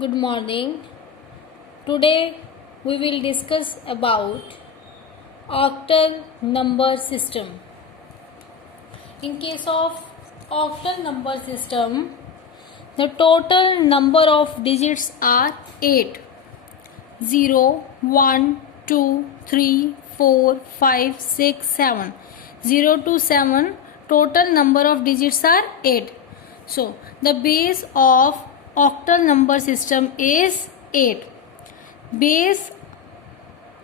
Good morning. Today we will discuss about octal number system. In case of octal number system, the total number of digits are 8. 0, 1, 2, 3, 4, 5, 6, 7. 0 to 7, total number of digits are 8. So, the base of octal number system is 8. Base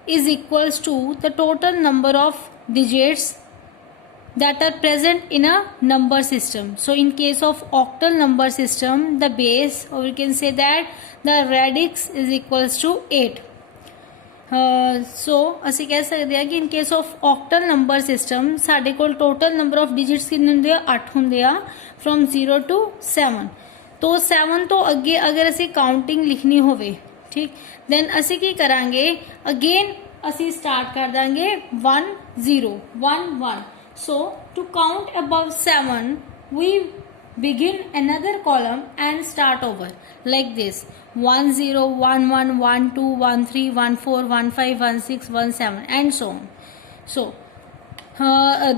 is equals to the total number of digits that are present in a number system. So in case of octal number system, the base, or we can say that the radix is equals to 8. So ਅਸੀਂ ਕਹਿ ਸਕਦੇ ਹਾਂ ਕਿ ਇਨ case of octal number system ਸਾਡੇ ਕੋਲ total number of digits ਕਿੰਨੇ ਹੁੰਦੇ ਆ 8 ਹੁੰਦੇ ਆ from 0 to 7. तो 7 ਤੋਂ ਅੱਗੇ ਅਗਰ ਅਸੀਂ ਕਾਊਂਟਿੰਗ ਲਿਖਣੀ ਹੋਵੇ ਠੀਕ ਦੈਨ ਅਸੀਂ ਕੀ ਕਰਾਂਗੇ ਅਗੇਨ ਅਸੀਂ ਸਟਾਰਟ ਕਰ ਦਾਂਗੇ 1 0 1 1. So to count above 7 we begin another column and start over like this 1 0 1 1 1 2 1 3 1 4 1 5 1 6 1 7 and so on. So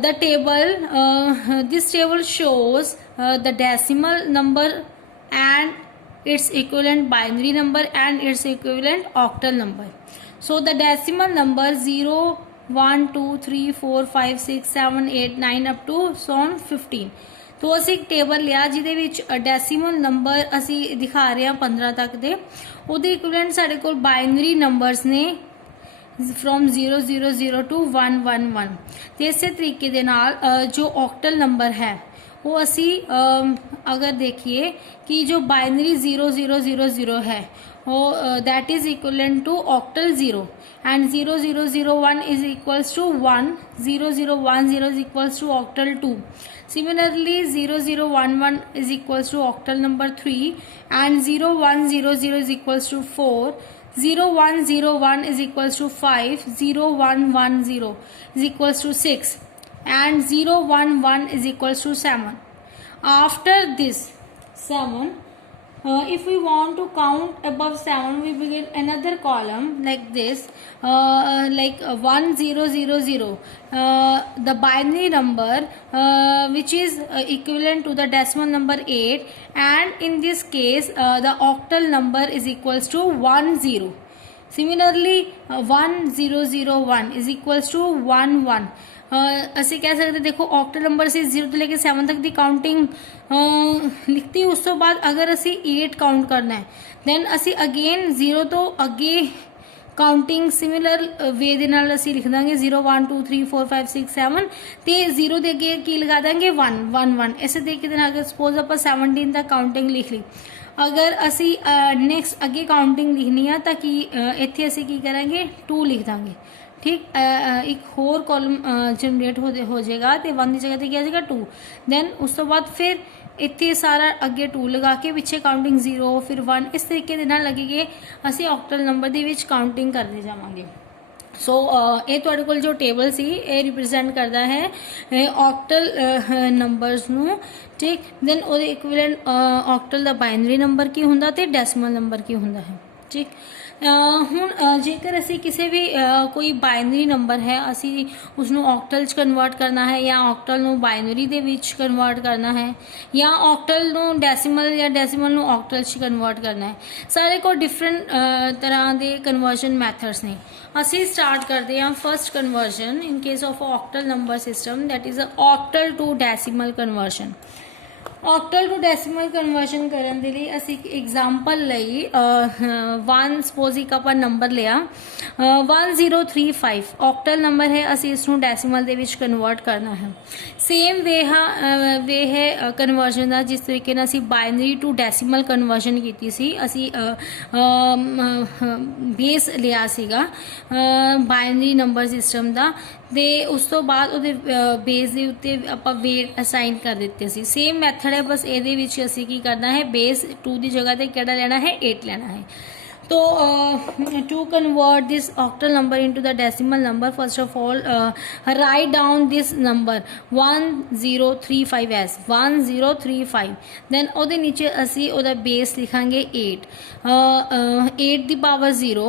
the table this table shows the decimal number and its equivalent binary number and its equivalent octal number. So the decimal number 0 1 2 3 4 5 6 7 8 9 up to so on 15. तो ਅਸੀਂ ਇੱਕ table ਲਿਆ ਜਿਹਦੇ ਵਿੱਚ decimal number ਅਸੀਂ ਦਿਖਾ ਰਹੇ ਹਾਂ 15 ਤੱਕ ਦੇ ਉਹਦੇ ਇਕੁਇਵਲੈਂਟ ਸਾਡੇ ਕੋਲ ਬਾਈਨਰੀ ਨੰਬਰਸ ਨੇ from 000 to 111 ਤੇ ਇਸੇ ਤਰੀਕੇ ਦੇ ਨਾਲ ਜੋ ऑक्टल नंबर है वो ਅਸੀਂ अगर देखिए कि जो बाइनरी 0000 है वो that is equivalent to octal 0 and 0001 is equals to 1 0010 is equals to octal 2. Similarly 0011 is equals to octal number 3 and 0100 is equals to 4. 0101 is equals to 5. 0110 is equals to 6 and 011 is equals to 7. After this 7, if we want to count above 7 we begin another column like this like 1000 the binary number which is equivalent to the decimal number 8 and in this case the octal number is equals to 10. Similarly 1001 is equals to 11. ਅਸੀਂ ਕਹਿ ਸਕਦੇ ਦੇਖੋ octal number से 0 ਤੋਂ ਲੈ ਕੇ 7 ਤੱਕ ਦੀ counting ਲਿਖਤੀ ਉਸ ਤੋਂ ਬਾਅਦ ਅਗਰ ਅਸੀਂ 8 ਕਾਊਂਟ ਕਰਨਾ ਹੈ ਦੈਨ ਅਸੀਂ ਅਗੇਨ 0 ਤੋਂ ਅੱਗੇ ਕਾਊਂਟਿੰਗ ਸਿਮਿਲਰ ਵੇ ਦੇ ਨਾਲ ਅਸੀਂ ਲਿਖ ਦਾਂਗੇ 0 1 2 3 4 5 6 7 ਤੇ 0 ਦੇ ਅੱਗੇ ਕੀ ਲਗਾ ਦਾਂਗੇ 1 1 1 ਇਸੇ ਤਰੀਕੇ ਦੇ ਨਾਲ ਅਗਰ ਸਪੋਜ਼ ਆਪਾਂ 17 ਤੱਕ ਕਾਊਂਟਿੰਗ ਲਿਖ ਲਈ ਅਗਰ ਅਸੀਂ ਨੈਕਸਟ ਅੱਗੇ ਕਾਊਂਟਿੰਗ ਲਿਖਣੀ ਆ ਤਾਂ ਕਿ ਇੱਥੇ ਅਸੀਂ ਕੀ ਕਰਾਂਗੇ 2 ਲਿਖ ਦਾਂਗੇ ठीक एक होर कॉलम जनरेट हो जाएगा तो 1 की जगह क्या आ जाएगा 2 दैन उस तो बाद फिर इतने सारा अगे 2 लगा के पिछे काउंटिंग 0 फिर 1 इस तरीके दे नाल लगेगे असी ऑक्टल नंबर दे विच काउंटिंग करते जावांगे. सो ये तुहाडे कोल जो टेबल सी ये रिप्रजेंट करता है ऑक्टल नंबरस नू ठीक दैन ओहदे इक्विवेलेंट ऑक्टल दा बाइनरी नंबर की हुंदा ते डेसिमल नंबर की हुंदा है ठीक. ਹੁਣ ਜੇਕਰ ਅਸੀਂ ਕਿਸੇ ਵੀ ਕੋਈ ਬਾਈਨਰੀ ਨੰਬਰ ਹੈ ਅਸੀਂ ਉਸ ਨੂੰ ਆਕਟਲ 'ਚ ਕਨਵਰਟ ਕਰਨਾ ਹੈ ਜਾਂ ਆਕਟਲ ਨੂੰ ਬਾਈਨਰੀ ਦੇ ਵਿੱਚ ਕਨਵਰਟ ਕਰਨਾ ਹੈ ਜਾਂ ਆਕਟਲ ਨੂੰ ਡੈਸੀਮਲ ਜਾਂ ਡੈਸੀਮਲ ਨੂੰ ਆਕਟਲ 'ਚ ਕਨਵਰਟ ਕਰਨਾ ਹੈ ਸਾਰੇ ਕੋਲ ਡਿਫਰੈਂਟ ਤਰ੍ਹਾਂ ਦੇ ਕਨਵਰਸ਼ਨ ਮੈਥਡਸ ਨੇ. ਅਸੀਂ ਸਟਾਰਟ ਕਰਦੇ ਹਾਂ first conversion in case of octal number system that is octal to decimal conversion. Octal to decimal conversion करने के लिए असी एक एग्जाम्पल लई 1 सपोज एक आप नंबर लिया 1035 ऑक्टल नंबर है असी इसनू डेसिमल दे विच कन्वर्ट करना है. सेम वे है कन्वर्जन का जिस तरीके असी बाइनरी टू डेसिमल कन्वर्जन की सी असी बेस लिया सीगा बाइनरी नंबर सिस्टम का ਤੇ ਉਸ ਤੋਂ ਬਾਅਦ ਉਹਦੇ ਬੇਸ ਦੇ ਉੱਤੇ ਆਪਾਂ ਵੇਟ ਅਸਾਈਨ ਕਰ ਦਿੱਤੇ ਸੀ. ਸੇਮ ਮੈਥਡ ਹੈ ਬਸ ਇਹਦੇ ਵਿੱਚ ਅਸੀਂ ਕੀ ਕਰਨਾ ਹੈ ਬੇਸ 2 ਦੀ ਜਗ੍ਹਾ ਤੇ ਕਿਹੜਾ ਲੈਣਾ ਹੈ 8 ਲੈਣਾ ਹੈ. तो to convert this octal number into the decimal number, first of all write down this number 1035 as 1035, then ਉਹਦੇ ਨੀਚੇ ਅਸੀਂ ਉਹਦਾ ਬੇਸ ਲਿਖਾਂਗੇ 8, 8 ਦੀ power 0,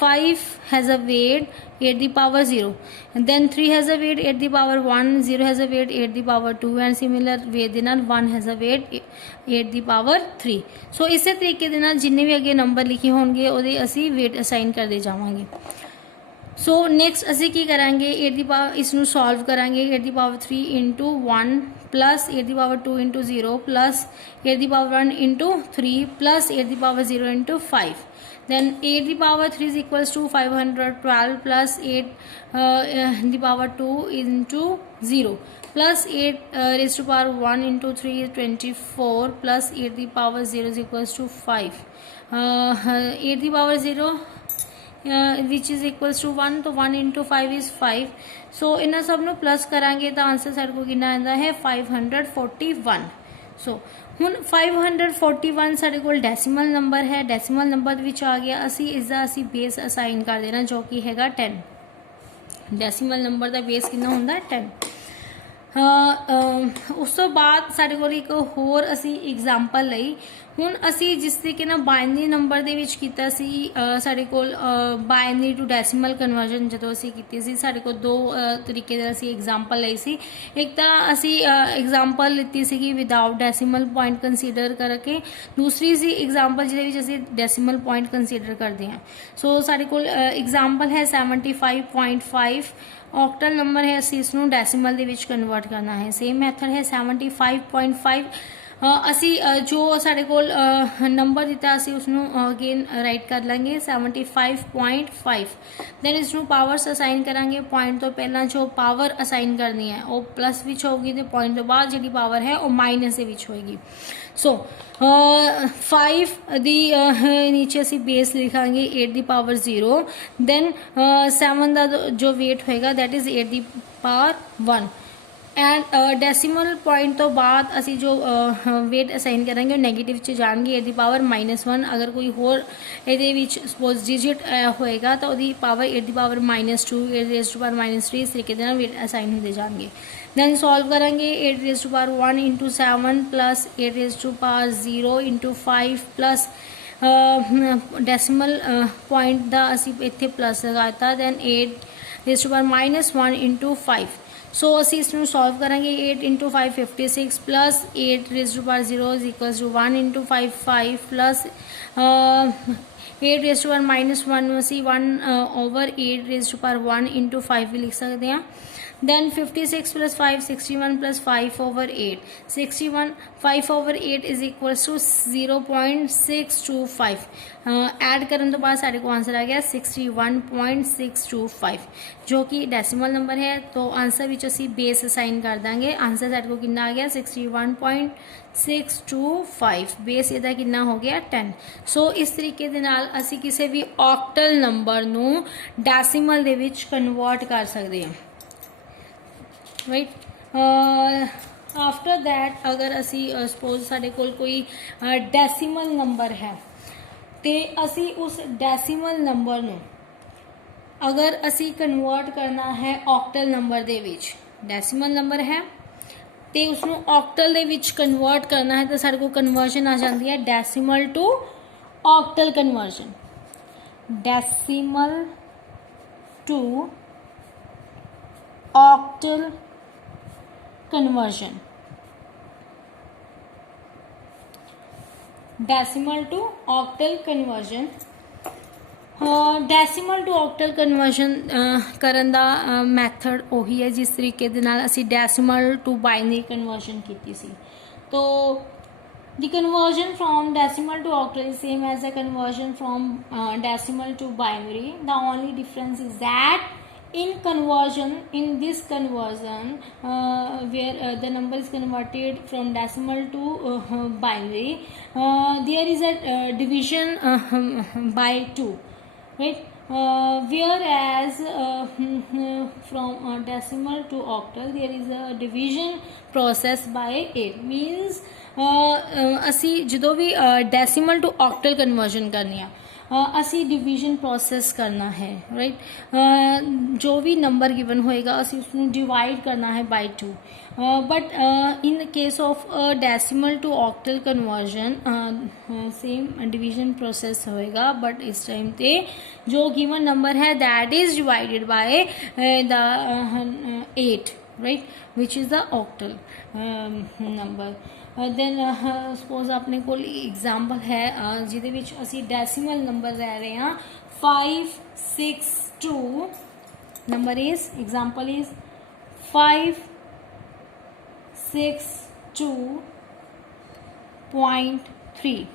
5 has a weight 8 the power 0, and then 3 has a weight 8 the power 1, 0 has a weight 8 the power 2, and similar way ਦੇ ਨਾਲ 1 has a weight 8 the power 3। ਸੋ ਇਸੇ ਤਰੀਕੇ ਦੇ ਨਾਲ ਜਿੰਨੇ ਵੀ ਅੱਗੇ ਨੰਬਰ ਲਿਖੇ ਹੋਣਗੇ ਉਹਦੇ ਅਸੀਂ weight ਅਸਾਈਨ ਕਰਦੇ ਜਾਵਾਂਗੇ। सो नैक्सट असी की करांगे 8 ਦੀ पावर इसनू सॉल्व करांगे 8 ਦੀ power 3 into 1 plus 8 the power 2 into 0 plus 8 the power 1 into 3 plus 8 the power 0 into 5, then 8 the power 3 is equals to 512 plus 8 the power 2 into 0 plus 8 raised to power 1 into 3 is 24 plus 8 the power 0 is equals to 5, 8 the power 0 which is equals to 1, तो 1 into 5 is 5। सो इन्हों सब नू plus करांगे तो answer सारे को कितना आंदा है 541। सो हुण 541 साडे कोल डेसिमल नंबर है, डेसिमल नंबर विच आ गया, असी इसका असी बेस असाइन कर देना जो कि हैगा 10। डेसिमल नंबर का बेस कितना हुंदा है 10। उस तो बाद साडे कोल एक होर असी एग्जाम्पल लई, हुण असी जिस तरीके नाल बाइनरी नंबर दे विच कीता सी, साडे कोल बाइनरी टू डेसिमल कन्वर्जन जदों असी कीती सी, साडे कोल दो तरीके दे असी एग्जाम्पल लई सी। एक तां असी एग्जाम्पल लित्ती सीगी विदाउट डेसिमल पॉइंट कंसीडर करके, दूसरी सी एग्जाम्पल जिहदे विच असी डेसिमल पॉइंट कंसीडर करदे हां। सो साडे कोल एग्जाम्पल है 75.5, ऑक्टल नंबर है, असी इसनूं डेसिमल दे विच कन्वर्ट करना है। सेम मैथड है 75.5, असी जो साडे कोल नंबर दिता असी उसनूं अगेन राइट कर लेंगे 75.5, दैन इसनूं पावर्स असाइन करांगे। पॉइंट तो पहला जो पावर असाइन करनी है वो प्लस विच होगी, तो पॉइंट तो बाद जिहड़ी पावर है वो माइनस दे विच होएगी। सो 5 दी नीचे असी बेस लिखांगे 8 दी पावर 0, दैन 7 का जो वेट होएगा दैट इज़ 8 दी पावर 1, एंड डेसिमल पॉइंट तो बाद असी जो वेट असाइन करेंगे वो नैगेटिव च जाएंगे 8 दी पावर -1। अगर कोई होर ये सपोज डिजिट होएगा तो वो पावर 8 दी पावर -2, 8 रेज़ टू पावर -3, इस तरीके से वेट असाइन होते जाएंगे। दैन सॉल्व करेंगे 8 raise to power 1 into 7 plus 8 raise to power 0 into 5 plus decimal point का असी इत्थे प्लस लगाता, then 8 raise to power -1 into 5। So असी इसनूं सॉल्व करेंगे 8 into 5 56 plus 8 raise to power 0 is equals to 1 into 5 5 plus 8 raise to power -1 असी 1 over 8 raise to power 1 into 5 भी लिख सकते हैं। Then 56 plus 5 61 plus 5 over 8 61, 5 over 8 is equals to 0.625, add करने तो बाद साढ़े को आंसर आ गया 61.625 जो कि डेसिमल नंबर है। तो आंसर विच असी बेस असाइन कर देंगे, आंसर साढ़े को कितना आ गया 61.625, बेस इहदा कितना हो गया 10। सो इस तरीके दे नाल असी किसी भी ऑक्टल नंबर नूं डेसिमल दे विच कन्वर्ट कर सकते हैं, राइट। आफ्टर दैट अगर असी सपोज साढ़े कोल कोई डेसिमल नंबर है तो असी उस डेसिमल नंबर नूं अगर असी कन्वर्ट करना है ऑक्टल नंबर दे विच, डेसिमल नंबर है तो उसनूं ऑक्टल दे विच कन्वर्ट करना है तो साढ़े को कन्वर्जन आ जाती है decimal to octal conversion, decimal to octal conversion, decimal to octal conversion. Decimal to octal conversion करन दा मैथड वही है जिस तरीके दे नाल असी डेसिमल टू बाइनरी कन्वर्जन कीती सी। तो the conversion from decimal to octal is same as the conversion from decimal to binary, the only difference is that in this conversion where the number is converted from decimal to binary, there is a division by 2, right, whereas from decimal to octal there is a division process by 8, means असी जो भी decimal to octal conversion करनी है असी division process करना है, right. जो भी नंबर गिवन होएगा असी उसनू डिवाइड करना है by 2। But in case of decimal to octal conversion same division process होएगा, बट इस टाइम पे जो गिवन नंबर है that is divided by the 8, right, which is the octal number. Then suppose अपने को एग्जाम्पल है जिहदे विच असी डेसिमल नंबर लै रहे हैं 562, number is example is 562.3,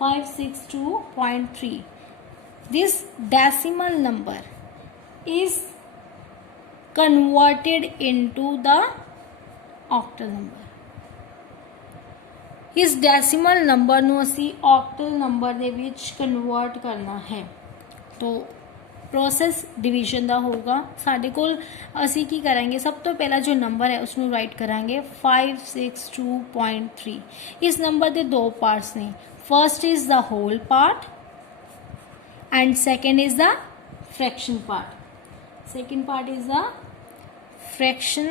562.3. This decimal number is converted into the octal number. इस डेसिमल नंबर ਨੂੰ ਅਸੀਂ ऑक्टल नंबर ਦੇ ਵਿੱਚ ਕਨਵਰਟ ਕਰਨਾ ਹੈ। तो प्रोसैस डिवीजन ਦਾ ਹੋਊਗਾ ਸਾਡੇ ਕੋਲ। ਅਸੀਂ ਕੀ ਕਰਾਂਗੇ, ਸਭ ਤੋਂ ਪਹਿਲਾਂ ਜੋ ਨੰਬਰ ਹੈ ਉਸ ਨੂੰ ਰਾਈਟ ਕਰਾਂਗੇ 562.3। ਇਸ ਨੰਬਰ ਦੇ ਦੋ ਪਾਰਟਸ ਨੇ, first is the whole part and second is the fraction part. Second part is the fraction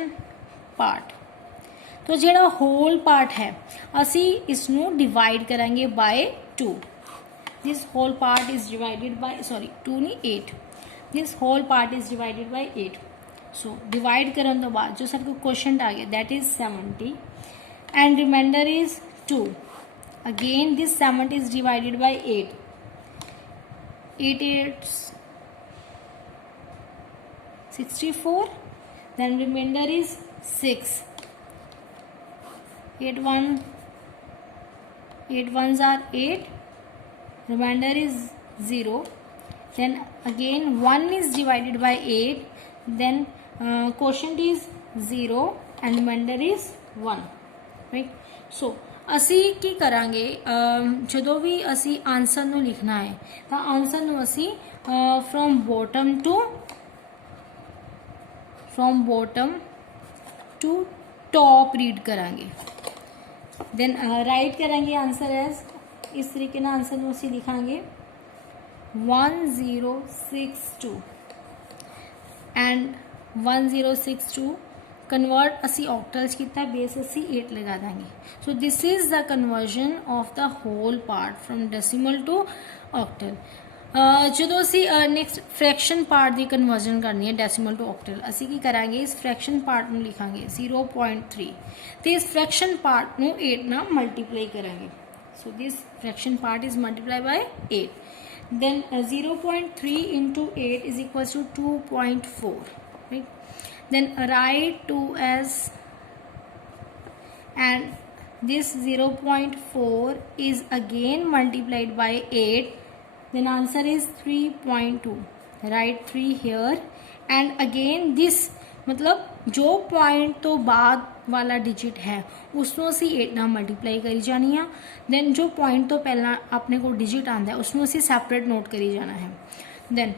part. तो ਜਿਹੜਾ होल पार्ट है ਅਸੀਂ ਇਸ ਨੂੰ डिवाइड करांगे by 2। This whole part is divided by 2 नहीं 8। This whole part is divided by 8। So divide करने तो बाद जो सारे को क्वेश्चन आ गया that is 70 and reminder is 2। Again this 70 is divided by 8, 8 8 64, then remainder is 6, 8 ones are 8, remainder is 0, then again 1 is divided by 8, then quotient is 0 and remainder is 1, right। so ਅਸੀਂ ਕੀ ਕਰਾਂਗੇ, ਜਦੋਂ ਵੀ ਅਸੀਂ answer ਨੂੰ ਲਿਖਣਾ ਹੈ ਤਾਂ answer ਨੂੰ ਅਸੀਂ from bottom to top read करांगे। देन राइट करांगे आंसर एज इस तरीके ना आंसर ਨੂੰ ਅਸੀਂ ਲਿਖਾਂਗੇ 1062 एंड 1062 कन्वर्ट असी ऑक्टल्स किया बेस असी 8 लगा देंगे। So this is the conversion of the whole part from decimal to octal. जो असी नैक्सट फ्रैक्शन पार्ट की कन्वर्जन करनी है डेसिमल टू ऑक्टल, असी की करांगे इस फ्रैक्शन पार्ट में लिखांगे 0.3 तो इस फ्रैक्शन पार्ट में 8 ना मल्टीप्लाई करांगे। So this fraction part is multiply by 8। Then 0.3 into 8 is equals to 2.4, right। then write 2 as, and this 0.4 is again multiplied by 8, then answer is 3.2, write 3 here and again this मतलब जो point तो बाद वाला digit है उसनों असी 8 नाल multiply करी जानी है। देन जो पॉइंट तो पहला अपने को डिजिट आता है उसनों असी सैपरेट नोट करी जाना है। Then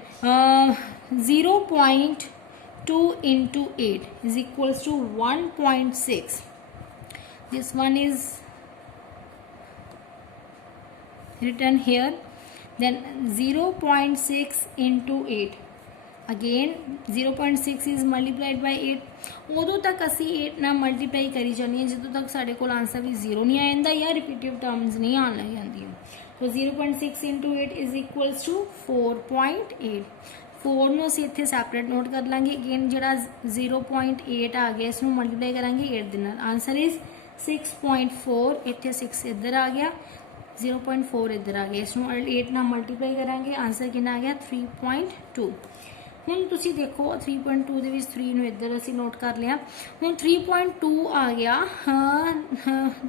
0.2 into 8 is equals to 1.6. This one is written here. Then 0.6 into 8, again 0.6 is multiplied by 8। उदों तक असी 8 ना मल्टीप्लाई करी जानी है जो तक साढ़े को आंसर भी 0 नहीं आ जाता या रिपीटिव टर्म्स नहीं आने लग जाती। तो 0.6 into 8 is equals to 4.8। 4 ਨੂੰ ਅਸੀਂ ਇੱਥੇ ਸੈਪਰੇਟ ਨੋਟ ਕਰ ਲਾਂਗੇ। ਅਗੇਨ ਜਿਹੜਾ 0.8 ਆ ਗਿਆ ਇਸ ਨੂੰ ਮਲਟੀਪਲਾਈ ਕਰਾਂਗੇ 8 ਦੇ ਨਾਲ, ਆਨਸਰ ਇਜ਼ 6.4। ਇੱਥੇ 6 ਇੱਧਰ ਆ ਗਿਆ, 0.4 ਇੱਧਰ ਆ ਗਿਆ, ਇਸ ਨੂੰ 8 ਨਾਲ ਮਲਟੀਪਲਾਈ ਕਰਾਂਗੇ, ਆਨਸਰ ਕਿੰਨਾ ਆ ਗਿਆ 3.2। ਹੁਣ ਤੁਸੀਂ ਦੇਖੋ 3.2 ਦੇ ਵਿੱਚ 3 ਨੂੰ ਇੱਧਰ ਅਸੀਂ ਨੋਟ ਕਰ ਲਿਆ। ਹੁਣ 3.2 ਆ ਗਿਆ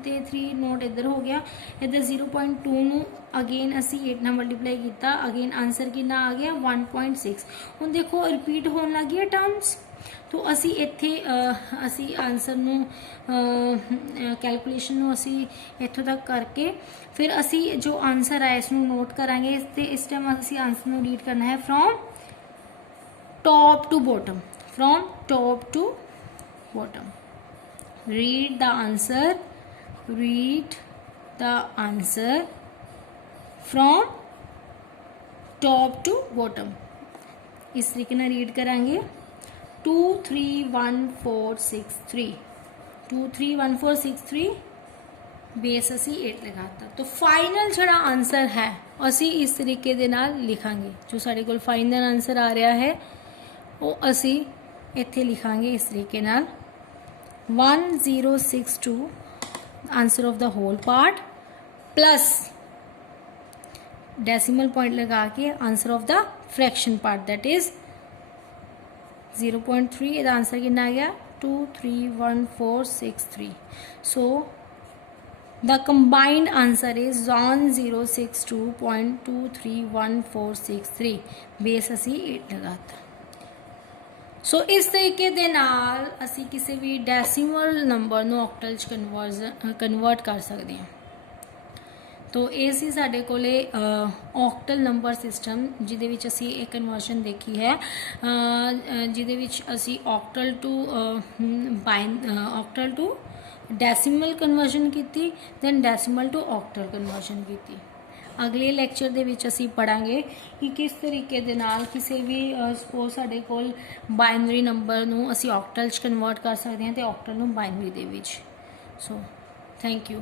ਤੇ 3 ਨੋਟ ਇੱਧਰ ਹੋ ਗਿਆ, ਇੱਧਰ 0.2 ਨੂੰ अगेन असी 8 ਨਾਲ मल्टीप्लाई किया, अगेन आंसर कितना आ गया 1.6। ਹੁਣ देखो रिपीट होने लग गया टर्म्स। तो असी इत्थे असी आंसर ਨੂੰ कैलकुलेशन ਨੂੰ असी इत्थों तक करके फिर असी जो आंसर आया इसनों नोट करांगे। इस टाइम असी आंसर ਨੂੰ रीड करना है from top to bottom, from top to bottom. Read the answer from top to bottom इस तरीके ਨਾਲ रीड करांगे 231463 231463 बेस असी 8 लगाता। तो फाइनल जड़ा आंसर है असी इस तरीके दे नाल लिखांगे। जो साडे कोल फाइनल आंसर आ रहा है वो असी इत्थे लिखांगे इस तरीके नाल 1062 answer of the whole part plus decimal point लगा के answer of the fraction part that is 0.3 ਇਹਦਾ आंसर कितना आ गया 231463। So the combined answer is 1062.231463 base असी 8 लगाता। सो इस तरीके दे नाल असी किसी भी डेसिमल नंबर ਨੂੰ ऑक्टल च कन्वर्ट कर सकते हैं। तो ये सी साडे कोले ऑक्टल नंबर सिस्टम जिहदे विच असी एक कन्वर्जन देखी है जिहदे विच असी ऑक्टल टू डेसिमल कन्वर्जन कीती then decimal to octal conversion कीती। अगले लैक्चर दे विच असी पढ़ांगे कि किस तरीके दे नाल किसी भी सपोज साडे कोल बाइनरी नंबर नूं असी ऑक्टल च कन्वर्ट कर सकते हैं ते ऑक्टल नूं binary they which. So thank you.